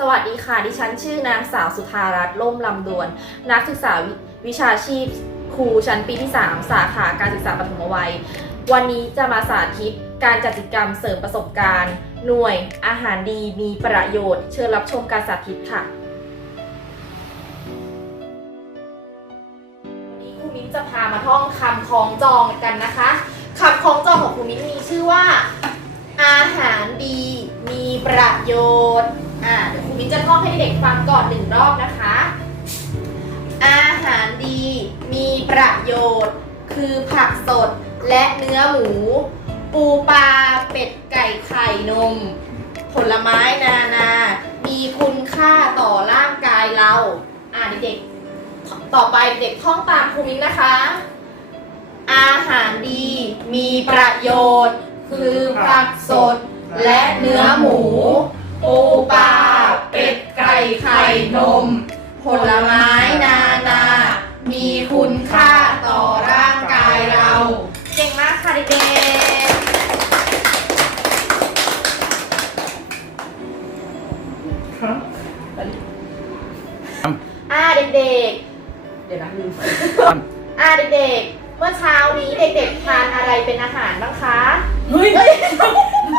สวัสดีค่ะ ดิฉันชื่อนางสาวสุธารัตน์ล่มลำดวน นักศึกษาวิวิชาชีพครูชั้นปีที่ 3 สาขาการศึกษาปฐมวัย วันนี้จะมาสาธิตการจัดกิจกรรมเสริมประสบการณ์ หน่วยอาหารดีมีประโยชน์ เชิญรับชมการสาธิตค่ะ วันนี้ครูมิ้นจะพามาท่องคำคล้องจองกันนะคะคำคล้องจองของครูมิ้นมีชื่อว่า อาหารดีมีประโยชน์ อ่าเดี๋ยวครูมิ้นจะท่องให้เด็กฟังก่อนหนึ่งรอบนะคะ อาหารดีมีประโยชน์ คือผักสดและเนื้อหมู ปูปลาเป็ดไก่ไข่นม ผลไม้นานา มีคุณค่าต่อร่างกายเรา อ่าเด็กๆต่อไปเด็กท่องตามครูมิ้นนะคะ อาหารดีมีประโยชน์ คือผักสดและเนื้อหมู เด็กๆ เดี๋ยวนะลืมอ่าเด็กๆ เมื่อเช้านี้เด็กๆทานอะไรเป็นอาหารบ้างคะ เฮ้ย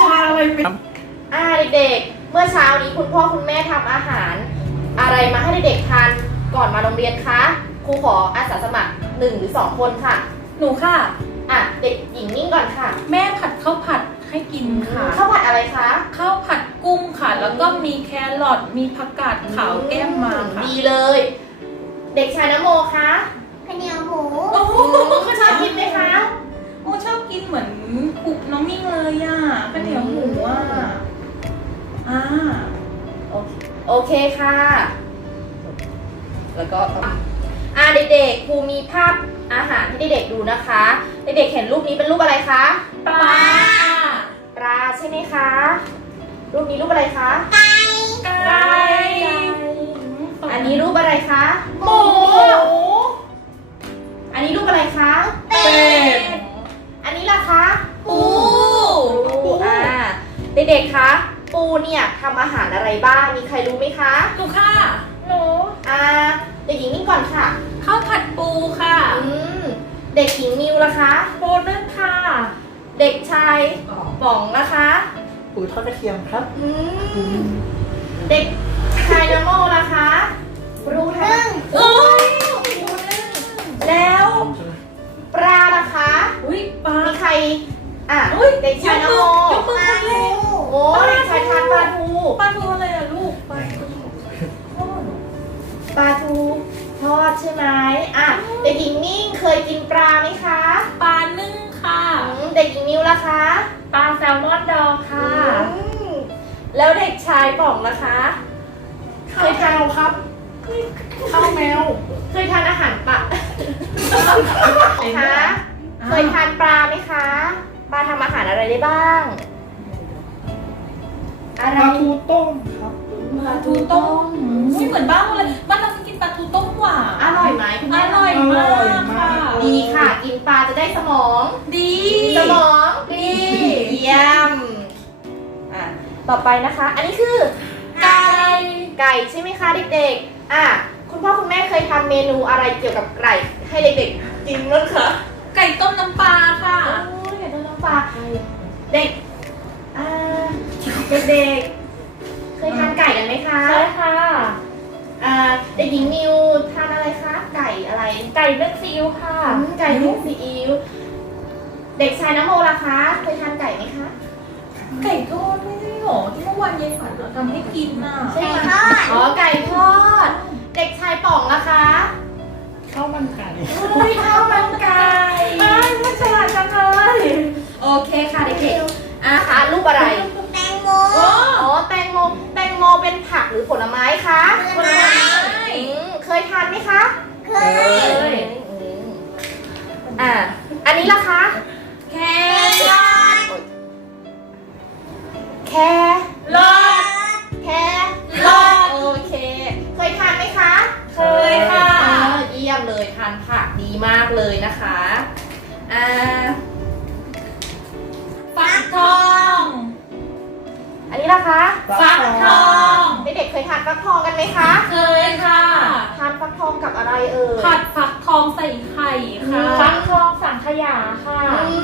ทานอะไรเป็นอ่าเด็กๆ เมื่อเช้านี้คุณพ่อคุณแม่ทำอาหาร อะไรมาให้เด็กๆทานก่อนมาโรงเรียนคะ ครูขออาสาสมัครหนึ่งหรือสองคนค่ะ หนูค่ะ อะเด็กหญิงนิ่งก่อนค่ะ แม่ผัดข้าวผัดให้กินค่ะ ข้าวผัดอะไรคะ ข้าวผัดกุ้งค่ะ แล้วก็มีแครอท มีผักกาดขาวแก้มมาค่ะ ดีเลย เด็กชายนโมคะข้าวเหนียวหมูโอ้โหชอบกินไหมคะ โอ้ชอบกินเหมือนคุกน้องมิ่งเลยอะข้าวเหนียวหมูอะอ่าโอเคโอเคค่ะ แล้วก็อ่าเด็กๆครูมีภาพอาหารให้เด็กๆดูนะคะ เด็กๆเห็นรูปนี้เป็นรูปอะไรคะปลาปลาใช่ไหมคะ รูปนี้รูปอะไรคะไก่อันนี้รูปอะไรคะหมู ด็กๆ คะ ปูเนี่ยทำอาหารอะไรบ้าง มีใครรู้ไหมคะ หนูค่ะ หนูอ่า เด็กหญิงนิ่งก่อนค่ะ ข้าวผัดปูค่ะอืม เด็กหญิงนิวล่ะคะปูนึ่งค่ะ เด็กชายป๋องล่ะคะปุ๋ยทอดกระเทียมครับ อืม เด็กชายนโมล่ะคะ รู้ทั้งเอ้ยแล้ว ปลาล่ะคะ อุ้ยปลา มีใคร อะอุ๊ยเด็กชายนโม ยกมือคน เด็กชายป๋องนะคะ เคยทานครับข้าวแมว เคยทานอาหารปลาคะเคยทานปลาไหมคะปลาทำอาหารอะไรได้บ้าง อะปไรลาทูต้มครับปลาทูต้มอุ้ยเหมือนบ้านเราเลยบ้านเราจะกินปลาทูต้มหวานอร่อยไหมคุณอแม่ร่อยมากค่ะดีค่ะ กินปลาจะได้สมอง ดี สมอง ดี เยี่ยมอะ ต่อไปนะคะ อันนี้คือไก่ไก่ใช่ไหมคะเด็กๆ อะคุณพ่อคุณแม่เคยทำเมนูอะไรเกี่ยวกับไก่ให้เด็กๆกินมั้งคะไก่ต้มน้ำปลาค่ะ โอ้ยเดี๋ยวต้นน้ำปลาเด็กอ่าเด็กๆเคยทานไก่กันไหมคะใช่ค่ะ อ่าเด็กหญิงนิวทานอะไรคะไก่อะไรไก่นึ่งซีอิ๊วค่ะ อืมไก่นึ่งซีอิ๊วเด็กชายน้ำโมล่ะคะเคยทานไก่ไหมคะ ไก่ทอดไม่ใช่หรอที่เมื่อวานยายฝันเราทำให้กินน่ะใช่ไหมอ๋อไก่ทอด เด็กชายป่องล่ะคะข้าวมันไก่อุ้ยข้าวมันไก่อ้าวมันฉลาดจังเลยโอเคค่ะเด็กๆอะคะรูปอะไร แตงโมอ๋อแตงโมแตงโมเป็นผักหรือผลไม้คะผลไม้อืมเคยทานไหมคะ เคเคย องอันนี้ล่ะคะฟักทองเด็กๆเคยทานฟักทองกันไหมคะ เคยค่ะ ทานฟักทองกับอะไรเอ่ยผัดฟักทองใส่ไข่ค่ะ ฟักทองสังขยาค่ะ อื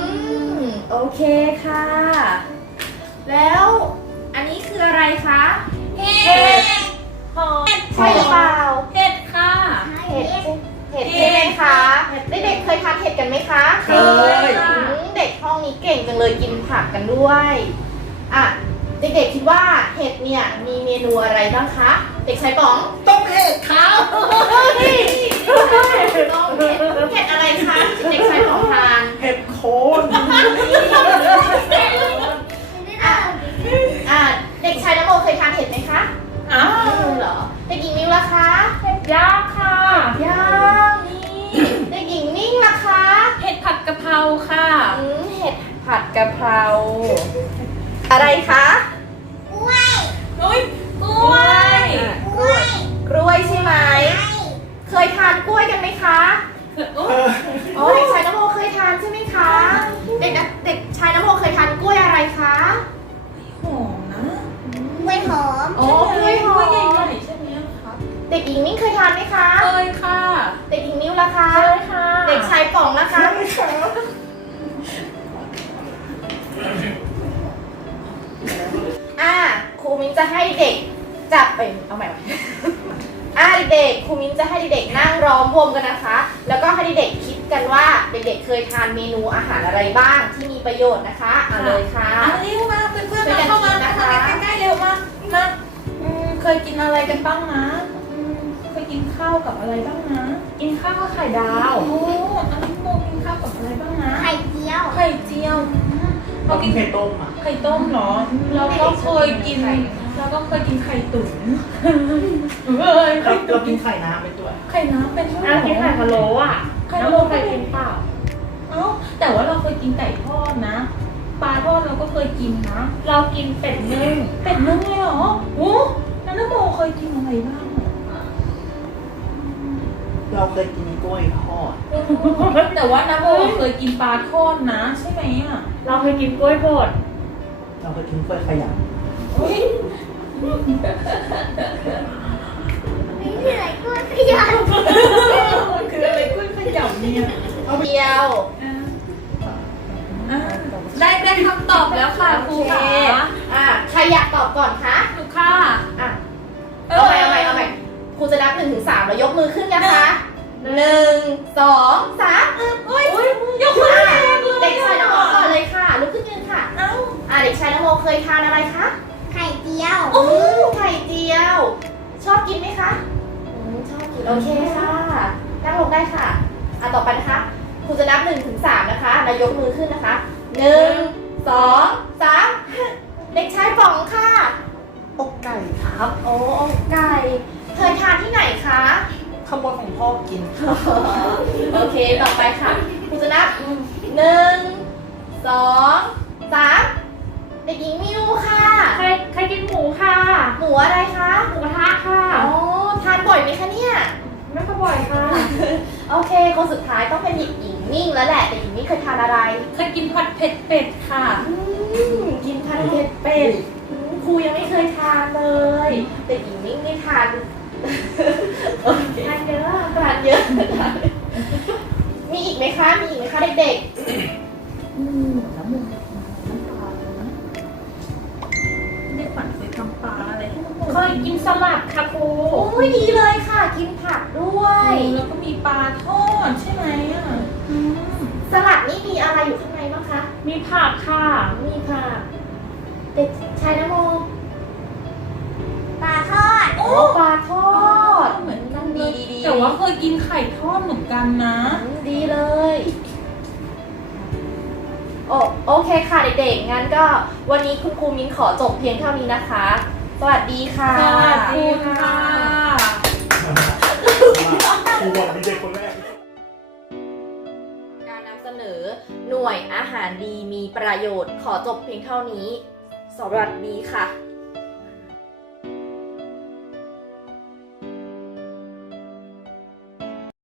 มโอเคค่ะ แล้วอันนี้คืออะไรคะเห็ดหอมใช่หรือเปล่าเห็ดค่ะ เห็ดเห็ดใช่ไหมคะเด็กๆเคยทานเห็ดกันไหมคะ เคยอืมเด็กห้องนี้เก่งจังเลยกินผักกันด้วยอะ เด็กๆคิดว่าเห็ดเนี่ยมีเมนูอะไรบ้างคะ เด็กชายป๋องต้มเห็ดครับต้องเห็ดเห็ดอะไรคะเด็กชายป๋องทานเห็ดโคนอะอะเด็กชายนโมเคยทานเห็ดไหมคะอ้าไม่วเคยเหรอเด็กหญิงมิวล่ะคะเห็ดย่างค่ะย่างนี่เด็กหญิงนิ่งล่ะคะเห็ดผัดกะเพราค่ะอืมเห็ดผัดกะเพราอะไรคะกล้วยอุ้ยกล้ วย กล้วย กล้วยใช่ไหม เคยทานกล้วยกันไหมคะอุ๊ยอ๋อเด็กชายนโมเคยทานใช่ไหมคะ เด็กนะเด็กชายนโมเคยทานกล้วยอะไรคะหอมนะกล้วยหอมอ๋อกล้วยหอมใหญ่ๆใช่ไหมคะเด็กหญิงมิ้งเคยทานไหมคะเคยค่ะ เด็กหญิงนิ้วล่ะคะเคยค่ะ เด็กชายป๋องล่ะคะใช่ครับอ่าครูมิ้นจะให้เด็ก จับไปเอาใหม่อ่าเด็กๆครูมิ้นจะให้เด็กๆนั่งล้อมวงกันนะคะ แล้วก็ให้เด็กๆคิดกันว่าเด็กๆเคยทานเมนูอาหารอะไรบ้างที่มีประโยชน์นะคะเอาเลยค่ะอะเร็วมาเพื่อนๆช่วยกัมานเข้ามากินนะคะเข้ามาใกล้ๆเร็วมามาอืมเคยกินอะไรกันบ้างนะอืมเคยกินข้าวกับอะไรบ้างนะ กินข้าวกับไข่ดาวโอ้อันนี้โมกินข้าวกับอะไรบ้างนะ ไข่เจียว ไข่เจียวอืมเราเรากิกินนไข่ต้มอะ ไข่ต้มเหรอ เราก็เคยกิน เราก็เคยกินไข่ตุ๋นเอ้ยเราเรากินไข่น้ำไปด้วยไข่น้ำเป็นด้วยเหรอะกินไข่พะโล้อะไข่น้ำพะโมโล้เคยกินเปล่าเอ้าแต่ว่าเราเคยกินไก่ทอดนะปลาทอดเราก็เคยกินนะเรากินเป็ดนึ่งเป็ดนึ่งเลยเหรอโอ้แล้วน้ำโมเคยกินอะไรบ้างอะเราเคยกินกล้วยทอดแต่ว่าน้ำโมเคยกินปลาทอดนะ ใช่ไหมอะเราเคยกินกล้วยบดเราเคยกินกล้วยขยำ อุ๊ย ไม่เหนื่อยกล้วยขยันมันคืออะไรกล้วยขยำเนี่ยเดียวได้ได้คำตอบแล้วค่ะครูค่ะอะใครอยากตอบก่อนคะถูกค่ะอะเอาใหม่เอาใหม่เอาใหม่ครูจะนับหนึ่งถึงสามแล้วยกมือขึ้นนะคะหนึ่งสองสามเฮ้ย โอเคค่ะ นั่งลงได้ค่ะอะต่อไปนะคะครูจะนับหนึ่งถึงสามนะคะแล้วยกมือขึ้นนะคะหนึ่งสองสามเด็กชายป๋องค่ะ อกไก่ครับ โอ้อกไก่ เคยทานที่ไหนคะขบวนของพ่อกินครับโอเค ต่อไปค่ะครูจะนับหนึ่งสองสามเด็กหญิงมิวค่ะ ใครใครกินหมูค่ะ หมูอะไรคะ หมูกระทะค่ะ อ๋อ ทานบ่อยไหมคะเนี่ย ไม่ค่อยบ่อยค่ะ โอเคคนสุดท้ายต้องเป็นเด็กหญิงมิ่งแล้วแหละเด็กหญิงมิ่งเคยทานอะไรเคยกินผัดเผ็ดเป็ดค่ะอืมกินทานเผ็ดเป็ดอืมครูยังไม่เคยทานเลยเด็กหญิงมิ่งไม่ทานโอเคทานเยอะทานเยอะ มีอีกไหมคะมีอีกไหมคะเด็กอืมน้ำมันน้ำ เคยกินสลัดค่ะครูๆโอ้ยดีเลยค่ะ กินผักด้วย แล้วก็มีปลาทอดใช่ไหมอะอืมสลัดนี่มีอะไรอยู่ข้างในบ้างคะ มีผักค่ะ มีผักเด็กชายนโมปลาทอดโอ้ปลาทอดเหมือนกันดีเลยดีดีแต่ว่าเคยกินไข่ทอดเหมือนกันนะอืมดีเลยโอโอเคค่ะเด็กๆ งั้นก็วันนี้คุณครูมิ้นขอจบเพียงเท่านี้นะคะ สวัสดีค่ะ สวัสดีค่ะครูบอกมีเด็กคนแรก การนำเสนอหน่วยอาหารดีมีประโยชน์ขอจบเพียงเท่านี้ สวัสดีค่ะ